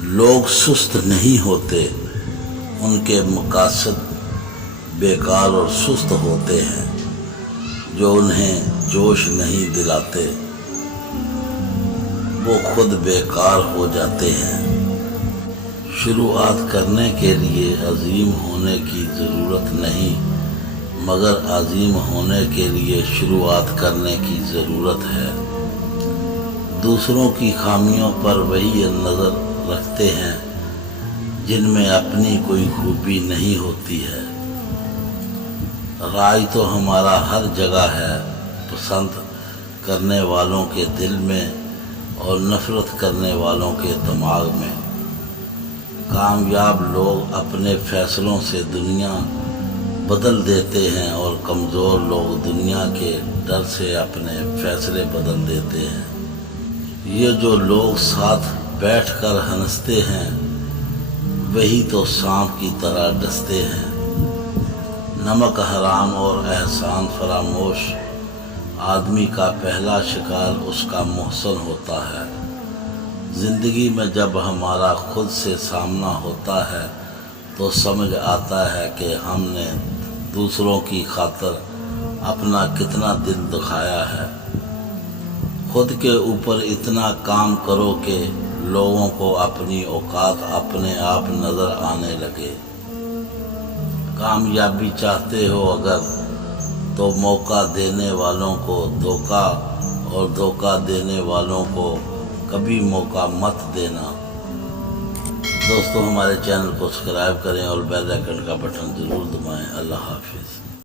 لوگ سست نہیں ہوتے، ان کے مقاصد بیکار اور سست ہوتے ہیں، جو انہیں جوش نہیں دلاتے وہ خود بیکار ہو جاتے ہیں۔ شروعات کرنے کے لیے عظیم ہونے کی ضرورت نہیں، مگر عظیم ہونے کے لیے شروعات کرنے کی ضرورت ہے۔ دوسروں کی خامیوں پر وہی نظر رکھتے ہیں جن میں اپنی کوئی خوبی نہیں ہوتی ہے۔ رائے تو ہمارا ہر جگہ ہے، پسند کرنے والوں کے دل میں اور نفرت کرنے والوں کے دماغ میں۔ کامیاب لوگ اپنے فیصلوں سے دنیا بدل دیتے ہیں اور کمزور لوگ دنیا کے ڈر سے اپنے فیصلے بدل دیتے ہیں۔ یہ جو لوگ ساتھ بیٹھ کر ہنستے ہیں وہی تو سانپ کی طرح ڈستے ہیں۔ نمک حرام اور احسان فراموش آدمی کا پہلا شکار اس کا محسن ہوتا ہے۔ زندگی میں جب ہمارا خود سے سامنا ہوتا ہے تو سمجھ آتا ہے کہ ہم نے دوسروں کی خاطر اپنا کتنا دل دکھایا ہے۔ خود کے اوپر اتنا کام کرو کہ لوگوں کو اپنی اوقات اپنے آپ نظر آنے لگے۔ کامیابی چاہتے ہو اگر تو موقع دینے والوں کو دھوکہ اور دھوکہ دینے والوں کو کبھی موقع مت دینا۔ دوستو ہمارے چینل کو سبسکرائب کریں اور بیل آئیکن کا بٹن ضرور دبائیں۔ اللہ حافظ۔